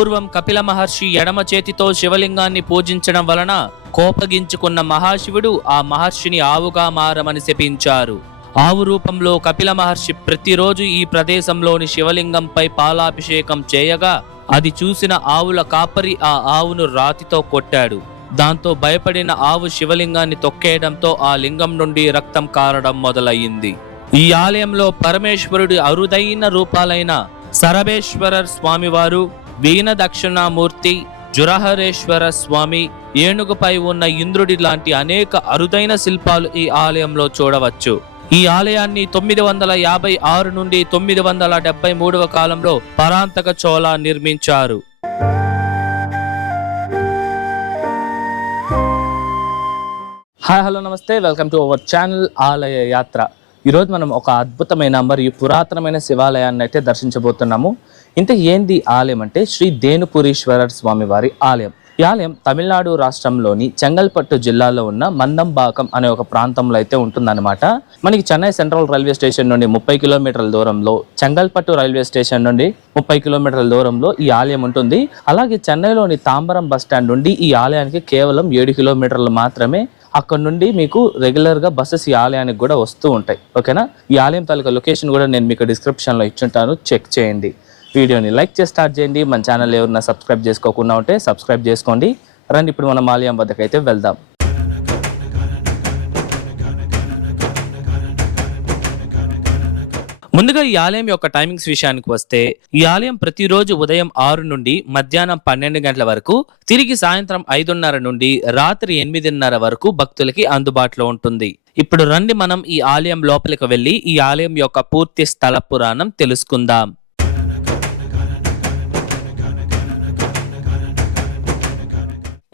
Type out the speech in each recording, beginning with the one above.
పూర్వం కపిల మహర్షి ఎడమ చేతితో శివలింగాన్ని పూజించడం వలన కోపగించుకున్న మహాశివుడు ఆ మహర్షిని ఆవుగా మారమని శపించారు. ఆవు రూపంలో కపిల మహర్షి ప్రతిరోజు ఈ ప్రదేశంలోని శివలింగంపై పాలాభిషేకం చేయగా అది చూసిన ఆవుల కాపరి ఆ ఆవును రాతితో కొట్టాడు. దాంతో భయపడిన ఆవు శివలింగాన్ని తొక్కేయడంతో ఆ లింగం నుండి రక్తం కారడం మొదలయ్యింది. ఈ ఆలయంలో పరమేశ్వరుడి అరుదైన రూపాలైన సరభేశ్వర స్వామివారు, వీణ దక్షిణామూర్తి, జురహరేశ్వర స్వామి, ఏనుగుపై ఉన్న ఇంద్రుడి లాంటి అనేక అరుదైన శిల్పాలు ఈ ఆలయంలో చూడవచ్చు. ఈ ఆలయాన్ని 956 నుండి 973 కాలంలో పరాంతక చోళ నిర్మించారు. హాయ్ హలో నమస్తే, వెల్కమ్ టు అవర్ ఛానల్ ఆలయ యాత్ర. ఈరోజు మనం ఒక అద్భుతమైన మరియు పురాతనమైన శివాలయాన్ని అయితే దర్శించబోతున్నాము. ఇంత ఏంది ఆలయం అంటే శ్రీ ధేనుపురీశ్వర స్వామి వారి ఆలయం. ఈ ఆలయం తమిళనాడు రాష్ట్రంలోని చెంగల్పట్టు జిల్లాలో ఉన్న మందంబాకం అనే ఒక ప్రాంతంలో అయితే ఉంటుందన్నమాట. మనకి చెన్నై సెంట్రల్ రైల్వే స్టేషన్ నుండి 30 కిలోమీటర్ల దూరంలో, చెంగల్పట్టు రైల్వే స్టేషన్ నుండి 30 కిలోమీటర్ల దూరంలో ఈ ఆలయం ఉంటుంది. అలాగే చెన్నైలోని తాంబరం బస్ స్టాండ్ నుండి ఈ ఆలయానికి కేవలం 7 కిలోమీటర్లు మాత్రమే. అక్కడ నుండి మీకు రెగ్యులర్ గా బస్సెస్ ఈ ఆలయానికి కూడా వస్తూ ఉంటాయి. ఓకేనా? ఈ ఆలయం తాలూకా లొకేషన్ కూడా నేను మీకు డిస్క్రిప్షన్ లో ఇచ్చుంటాను, చెక్ చేయండి. వీడియోని లైక్ చేసి స్టార్ట్ చేయండి. మన ఛానల్ ఎవరైనా సబ్స్క్రైబ్ చేసుకోకుండా ఉంటే సబ్స్క్రైబ్ చేసుకోండి. రండి ఇప్పుడు మనం ఆలయం వద్దకైతే వెళ్దాం. ముందుగా ఈ ఆలయం యొక్క టైమింగ్స్ విషయానికి వస్తే, ఈ ఆలయం ప్రతిరోజు ఉదయం 6 నుండి మధ్యాహ్నం 12 గంటల వరకు, తిరిగి సాయంత్రం 5:30 నుండి రాత్రి 8:30 వరకు భక్తులకి అందుబాటులో ఉంటుంది. ఇప్పుడు రండి మనం ఈ ఆలయం లోపలికి వెళ్లి ఈ ఆలయం యొక్క పూర్తి స్థల పురాణం తెలుసుకుందాం.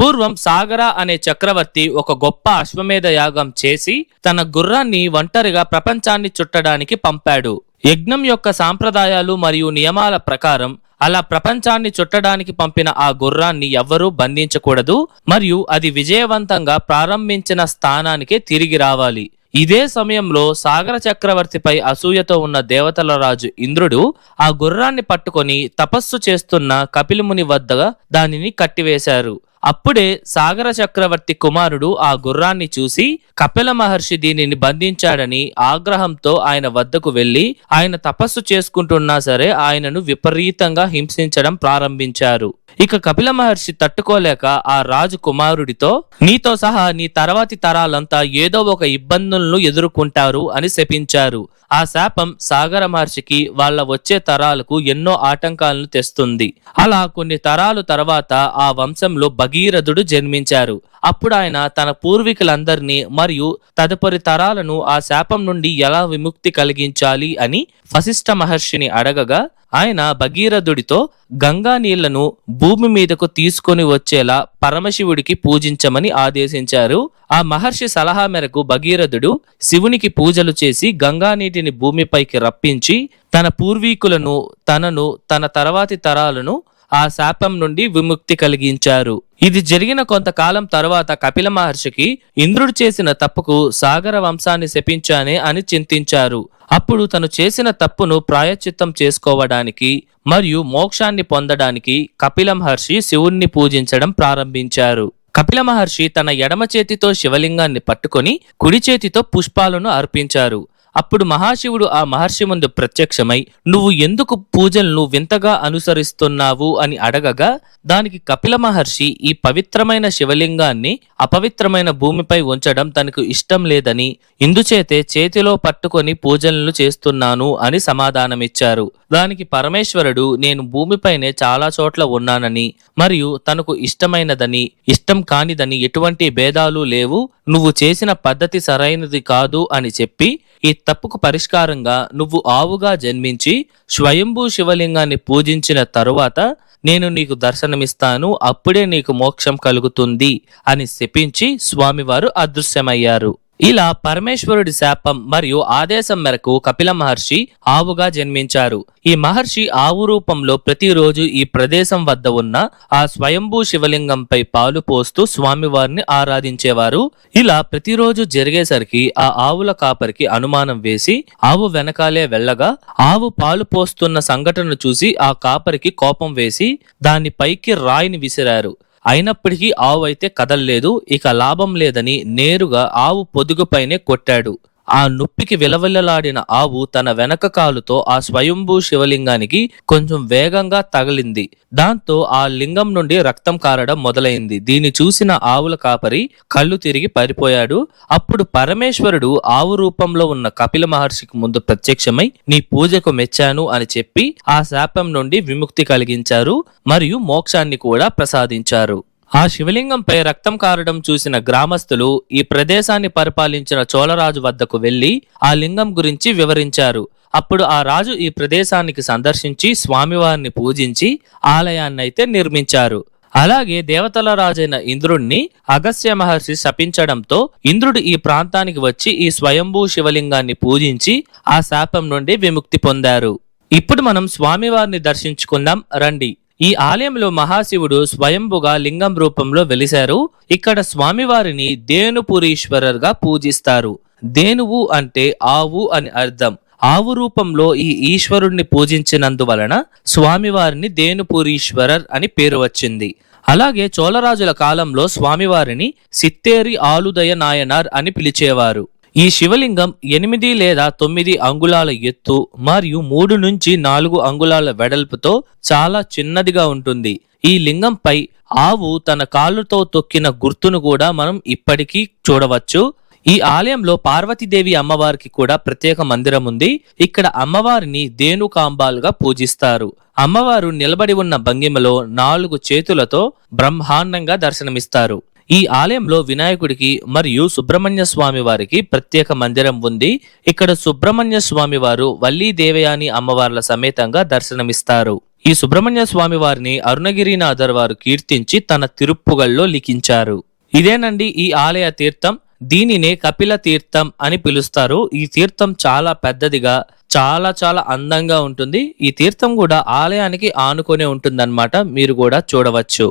పూర్వం సాగర అనే చక్రవర్తి ఒక గొప్ప అశ్వమేధ యాగం చేసి తన గుర్రాన్ని ఒంటరిగా ప్రపంచాన్ని చుట్టడానికి పంపాడు. యజ్ఞం యొక్క సాంప్రదాయాలు మరియు నియమాల ప్రకారం అలా ప్రపంచాన్ని చుట్టడానికి పంపిన ఆ గుర్రాన్ని ఎవ్వరూ బంధించకూడదు మరియు అది విజయవంతంగా ప్రారంభించిన స్థానానికే తిరిగి రావాలి. ఇదే సమయంలో సాగర చక్రవర్తిపై అసూయతో ఉన్న దేవతల రాజు ఇంద్రుడు ఆ గుర్రాన్ని పట్టుకొని తపస్సు చేస్తున్న కపిలముని వద్ద దానిని కట్టివేశారు. అప్పుడే సాగర చక్రవర్తి కుమారుడు ఆ గుర్రాన్ని చూసి కపిల మహర్షి దీనిని బంధించాడని ఆగ్రహంతో ఆయన వద్దకు వెళ్లి ఆయన తపస్సు చేసుకుంటున్నా సరే ఆయనను విపరీతంగా హింసించడం ప్రారంభించారు. ఇక కపిల మహర్షి తట్టుకోలేక ఆ రాజు కుమారుడితో, నీతో సహా నీ తర్వాతి తరాలంతా ఏదో ఒక ఇబ్బందులను ఎదుర్కొంటారు అని శపించారు. ఆ శాపం సాగర మహర్షికి వాళ్ళ వచ్చే తరాలకు ఎన్నో ఆటంకాలను తెస్తుంది. అలా కొన్ని తరాలు తర్వాత ఆ వంశంలో భగీరథుడు జన్మించారు. అప్పుడు ఆయన తన పూర్వీకులందరినీ మరియు తదుపరి తరాలను ఆ శాపం నుండి ఎలా విముక్తి కలిగించాలి అని వశిష్ఠ మహర్షిని అడగగా ఆయన భగీరథుడితో గంగా నీళ్లను భూమి మీదకు తీసుకొని వచ్చేలా పరమశివుడికి పూజించమని ఆదేశించారు. ఆ మహర్షి సలహా మేరకు భగీరథుడు శివునికి పూజలు చేసి గంగా నీటిని భూమిపైకి రప్పించి తన పూర్వీకులను, తనను, తన తర్వాతి తరాలను ఆ శాపం నుండి విముక్తి కలిగించారు. ఇది జరిగిన కొంతకాలం తర్వాత కపిల మహర్షికి ఇంద్రుడు చేసిన తప్పుకు సాగర వంశాన్ని శపించానే అని చింతించారు. అప్పుడు తను చేసిన తప్పును ప్రాయశ్చిత్తం చేసుకోవడానికి మరియు మోక్షాన్ని పొందడానికి కపిల మహర్షి శివుణ్ణి పూజించడం ప్రారంభించారు. కపిల మహర్షి తన ఎడమ చేతితో శివలింగాన్ని పట్టుకొని కుడి చేతితో పుష్పాలను అర్పించారు. అప్పుడు మహాశివుడు ఆ మహర్షి ముందు ప్రత్యక్షమై, నువ్వు ఎందుకు పూజలను వింతగా అనుసరిస్తున్నావు అని అడగగా దానికి కపిల మహర్షి ఈ పవిత్రమైన శివలింగాన్ని అపవిత్రమైన భూమిపై ఉంచడం తనకు ఇష్టం లేదని, ఇందుచేతే చేతిలో పట్టుకొని పూజలను చేస్తున్నాను అని సమాధానమిచ్చారు. దానికి పరమేశ్వరుడు, నేను భూమిపైనే చాలా చోట్ల ఉన్నానని మరియు తనకు ఇష్టమైనదని, ఇష్టం కానిదని ఎటువంటి భేదాలు లేవు, నువ్వు చేసిన పద్ధతి సరైనది కాదు అని చెప్పి ఈ తప్పుకు పరిష్కారంగా నువ్వు ఆవుగా జన్మించి స్వయంభూ శివలింగాన్ని పూజించిన తరువాత నేను నీకు దర్శనమిస్తాను, అప్పుడే నీకు మోక్షం కలుగుతుంది అని శపించి స్వామివారు అదృశ్యమయ్యారు. ఇలా పరమేశ్వరుడి శాపం మరియు ఆదేశం మేరకు కపిల మహర్షి ఆవుగా జన్మించారు. ఈ మహర్షి ఆవు రూపంలో ప్రతిరోజు ఈ ప్రదేశం వద్ద ఉన్న ఆ స్వయంభూ శివలింగంపై పాలు పోస్తూ స్వామివారిని ఆరాధించేవారు. ఇలా ప్రతిరోజు జరిగేసరికి ఆ ఆవుల కాపరికి అనుమానం వేసి ఆవు వెనకాలే వెళ్ళగా ఆవు పాలు పోస్తున్న సంఘటనను చూసి ఆ కాపరికి కోపం వేసి దాని పైకి రాయిని విసిరారు. అయినప్పటికీ ఆవు అయితే కదల్లేదు. ఇక లాభం లేదని నేరుగా ఆవు పొదుగుపైనే కొట్టాడు. ఆ నొప్పికి విలవిలలాడిన ఆవు తన వెనక కాలుతో ఆ స్వయంభూ శివలింగానికి కొంచెం వేగంగా తగిలింది. దాంతో ఆ లింగం నుండి రక్తం కారడం మొదలైంది. దీన్ని చూసిన ఆవుల కాపరి కళ్ళు తిరిగి పారిపోయాడు. అప్పుడు పరమేశ్వరుడు ఆవు రూపంలో ఉన్న కపిల మహర్షికి ముందు ప్రత్యక్షమై నీ పూజకు మెచ్చాను అని చెప్పి ఆ శాపం నుండి విముక్తి కలిగించారు మరియు మోక్షాన్ని కూడా ప్రసాదించారు. ఆ శివలింగంపై రక్తం కారడం చూసిన గ్రామస్తులు ఈ ప్రదేశాన్ని పరిపాలించిన చోళరాజు వద్దకు వెళ్లి ఆ లింగం గురించి వివరించారు. అప్పుడు ఆ రాజు ఈ ప్రదేశానికి సందర్శించి స్వామివారిని పూజించి ఆలయాన్నైతే నిర్మించారు. అలాగే దేవతల రాజైన ఇంద్రుణ్ణి అగస్త్య మహర్షి శపించడంతో ఇంద్రుడు ఈ ప్రాంతానికి వచ్చి ఈ స్వయంభూ శివలింగాన్ని పూజించి ఆ శాపం నుండి విముక్తి పొందారు. ఇప్పుడు మనం స్వామివారిని దర్శించుకుందాం రండి. ఈ ఆలయంలో మహాశివుడు స్వయంభుగా లింగం రూపంలో వెలిశారు. ఇక్కడ స్వామివారిని ధేనుపురీశ్వరర్గా పూజిస్తారు. ధేనువు అంటే ఆవు అని అర్థం. ఆవు రూపంలో ఈ ఈశ్వరుణ్ణి పూజించినందువలన స్వామివారిని ధేనుపురీశ్వరర్ అని పేరు వచ్చింది. అలాగే చోళరాజుల కాలంలో స్వామివారిని సిత్తేరి ఆలుదయ నాయనార్ అని పిలిచేవారు. ఈ శివలింగం 8 లేదా 9 అంగుళాల ఎత్తు మరియు 3 నుంచి 4 అంగుళాల వెడల్పుతో చాలా చిన్నదిగా ఉంటుంది. ఈ లింగంపై ఆవు తన కాళ్ళతో తొక్కిన గుర్తును కూడా మనం ఇప్పటికీ చూడవచ్చు. ఈ ఆలయంలో పార్వతీదేవి అమ్మవారికి కూడా ప్రత్యేక మందిరం ఉంది. ఇక్కడ అమ్మవారిని ధేనుకాంబాలుగా పూజిస్తారు. అమ్మవారు నిలబడి ఉన్న భంగిమలో 4 చేతులతో బ్రహ్మాండంగా దర్శనమిస్తారు. ఈ ఆలయంలో వినాయకుడికి మరియు సుబ్రహ్మణ్య స్వామి వారికి ప్రత్యేక మందిరం ఉంది. ఇక్కడ సుబ్రహ్మణ్య స్వామి వారు వల్లీ దేవయాని అమ్మవార్ల సమేతంగా దర్శనమిస్తారు. ఈ సుబ్రహ్మణ్య స్వామి వారిని అరుణగిరినాథర్ వారు కీర్తించి తన తిరుప్పుగల్లో లిఖించారు. ఇదేనండి ఈ ఆలయ తీర్థం. దీనినే కపిల తీర్థం అని పిలుస్తారు. ఈ తీర్థం చాలా పెద్దదిగా చాలా చాలా అందంగా ఉంటుంది. ఈ తీర్థం కూడా ఆలయానికి ఆనుకొనే ఉంటుందన్నమాట. మీరు కూడా చూడవచ్చు.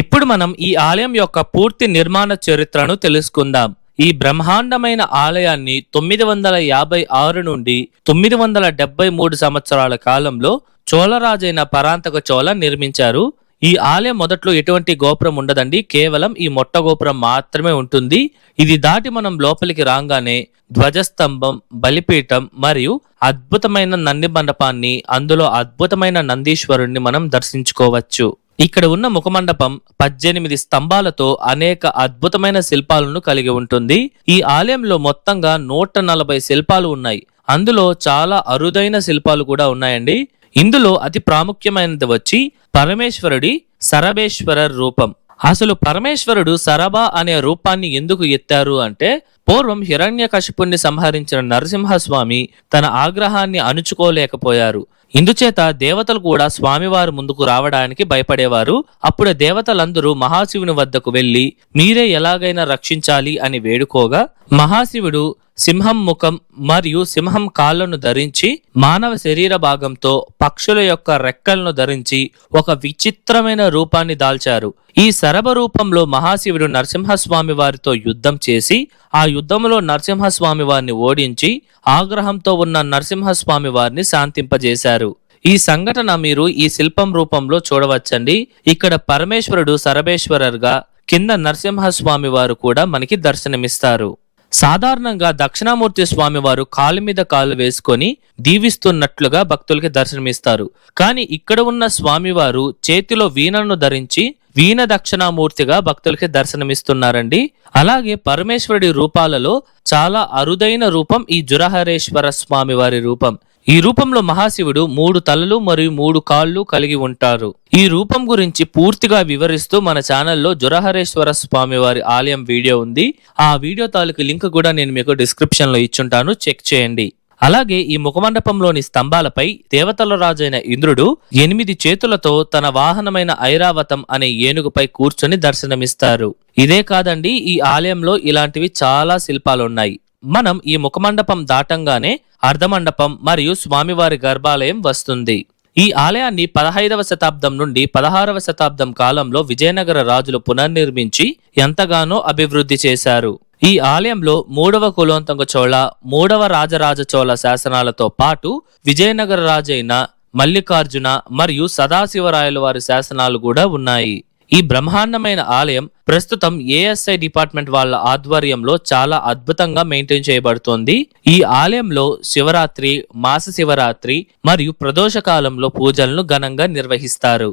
ఇప్పుడు మనం ఈ ఆలయం యొక్క పూర్తి నిర్మాణ చరిత్రను తెలుసుకుందాం. ఈ బ్రహ్మాండమైన ఆలయాన్ని 956 నుండి 973 సంవత్సరాల కాలంలో చోళరాజైన పరాంతక చోళ నిర్మించారు. ఈ ఆలయం మొదట్లో ఎటువంటి గోపురం ఉండదండి. కేవలం ఈ మొట్ట గోపురం మాత్రమే ఉంటుంది. ఇది దాటి మనం లోపలికి రాగానే ధ్వజస్తంభం, బలిపీఠం మరియు అద్భుతమైన నంది మండపాన్ని, అందులో అద్భుతమైన నందీశ్వరుణ్ణి మనం దర్శించుకోవచ్చు. ఇక్కడ ఉన్న ముఖమండపం 18 స్తంభాలతో అనేక అద్భుతమైన శిల్పాలను కలిగి ఉంటుంది. ఈ ఆలయంలో మొత్తంగా 140 శిల్పాలు ఉన్నాయి. అందులో చాలా అరుదైన శిల్పాలు కూడా ఉన్నాయండి. ఇందులో అతి ప్రాముఖ్యమైనది వచ్చి పరమేశ్వరుడి సరభేశ్వర రూపం. అసలు పరమేశ్వరుడు సరభ అనే రూపాన్ని ఎందుకు ఎత్తారు అంటే, పూర్వం హిరణ్యకశిపుణ్ణి సంహరించిన నరసింహస్వామి తన ఆగ్రహాన్ని అణుచుకోలేకపోయారు. ఇందుచేత దేవతలు కూడా స్వామివారు ముందుకు రావడానికి భయపడేవారు. అప్పుడు దేవతలందరూ మహాశివుని వద్దకు వెళ్లి మీరే ఎలాగైనా రక్షించాలి అని వేడుకోగా, మహాశివుడు సింహం ముఖం మరియు సింహం కాళ్లను ధరించి మానవ శరీర భాగంతో పక్షుల యొక్క రెక్కలను ధరించి ఒక విచిత్రమైన రూపాన్ని దాల్చారు. ఈ శరభ రూపంలో మహాశివుడు నరసింహస్వామి వారితో యుద్ధం చేసి ఆ యుద్ధంలో నరసింహస్వామి వారిని ఓడించి ఆగ్రహంతో ఉన్న నరసింహస్వామి వారిని శాంతింపజేశారు. ఈ సంఘటన మీరు ఈ శిల్పం రూపంలో చూడవచ్చండి. ఇక్కడ పరమేశ్వరుడు సరభేశ్వరర్గా, కింద నరసింహస్వామి వారు కూడా మనకి దర్శనమిస్తారు. సాధారణంగా దక్షిణామూర్తి స్వామి వారు కాలు మీద కాలు వేసుకొని దీవిస్తున్నట్లుగా భక్తులకి దర్శనమిస్తారు. కానీ ఇక్కడ ఉన్న స్వామివారు చేతిలో వీణను ధరించి వీణ దక్షిణామూర్తిగా భక్తులకి దర్శనమిస్తున్నారండి. అలాగే పరమేశ్వరుడి రూపాలలో చాలా అరుదైన రూపం ఈ జురహరేశ్వర స్వామి వారి రూపం. ఈ రూపంలో మహాశివుడు 3 తలలు మరియు 3 కాళ్ళు కలిగి ఉంటారు. ఈ రూపం గురించి పూర్తిగా వివరిస్తూ మన ఛానల్లో జురహరేశ్వర స్వామి వారి ఆలయం వీడియో ఉంది. ఆ వీడియో తాలూకు లింక్ కూడా నేను మీకు డిస్క్రిప్షన్ లో ఇచ్చుంటాను, చెక్ చేయండి. అలాగే ఈ ముఖమండపంలోని స్తంభాలపై దేవతల రాజైన ఇంద్రుడు 8 చేతులతో తన వాహనమైన ఐరావతం అనే ఏనుగుపై కూర్చొని దర్శనమిస్తారు. ఇదే కాదండి, ఈ ఆలయంలో ఇలాంటివి చాలా శిల్పాలున్నాయి. మనం ఈ ముఖమండపం దాటంగానే అర్ధమండపం మరియు స్వామివారి గర్భాలయం వస్తుంది. ఈ ఆలయాన్ని 15వ శతాబ్దం నుండి 16వ శతాబ్దం కాలంలో విజయనగర రాజులు పునర్నిర్మించి ఎంతగానో అభివృద్ధి చేశారు. ఈ ఆలయంలో 3వ కులోత్తుంగ చోళ, 3వ రాజరాజ చోళ శాసనాలతో పాటు విజయనగర రాజైన మల్లికార్జున మరియు సదాశివరాయల వారి శాసనాలు కూడా ఉన్నాయి. ఈ బ్రహ్మాండమైన ఆలయం ప్రస్తుతం ఏఎస్ఐ డిపార్ట్మెంట్ వాళ్ళ ఆధ్వర్యంలో చాలా అద్భుతంగా మెయింటైన్ చేయబడుతోంది. ఈ ఆలయంలో శివరాత్రి, మాస శివరాత్రి మరియు ప్రదోష కాలంలో పూజలను ఘనంగా నిర్వహిస్తారు.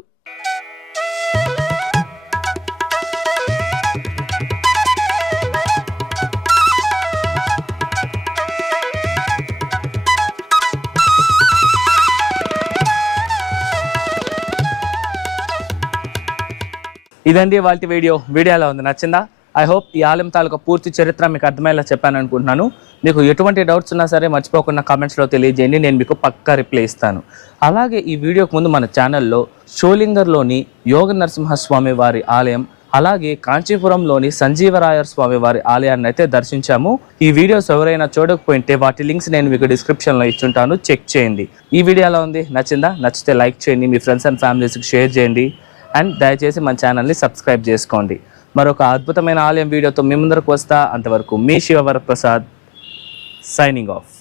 ఇదండి వాళ్ళ వీడియో ఎలా ఉంది, నచ్చిందా? ఐ హోప్ ఈ ఆలయం తాలూకా పూర్తి చరిత్ర మీకు అర్థమయ్యేలా చెప్పాను అనుకుంటున్నాను. మీకు ఎటువంటి డౌట్స్ ఉన్నా సరే మర్చిపోకుండా కామెంట్స్లో తెలియజేయండి, నేను మీకు పక్కా రిప్లై ఇస్తాను. అలాగే ఈ వీడియోకి ముందు మన ఛానల్లో షోలింగర్లోని యోగ నరసింహస్వామి వారి ఆలయం, అలాగే కాంచీపురంలోని సంజీవరాయర్ స్వామి వారి ఆలయాన్ని అయితే దర్శించాము. ఈ వీడియోస్ ఎవరైనా చూడకపోయింటే వాటి లింక్స్ నేను మీకు డిస్క్రిప్షన్లో ఇచ్చుంటాను, చెక్ చేయండి. ఈ వీడియో ఎలా ఉంది, నచ్చిందా? నచ్చితే లైక్ చేయండి, మీ ఫ్రెండ్స్ అండ్ ఫ్యామిలీస్కి షేర్ చేయండి, అండ్ దయచేసి మన ఛానల్ని సబ్స్క్రైబ్ చేసుకోండి. మరొక అద్భుతమైన ఆలయం వీడియోతో మీ ముందరకు వస్తా. అంతవరకు మీ శివవరప్రసాద్ సైనింగ్ ఆఫ్.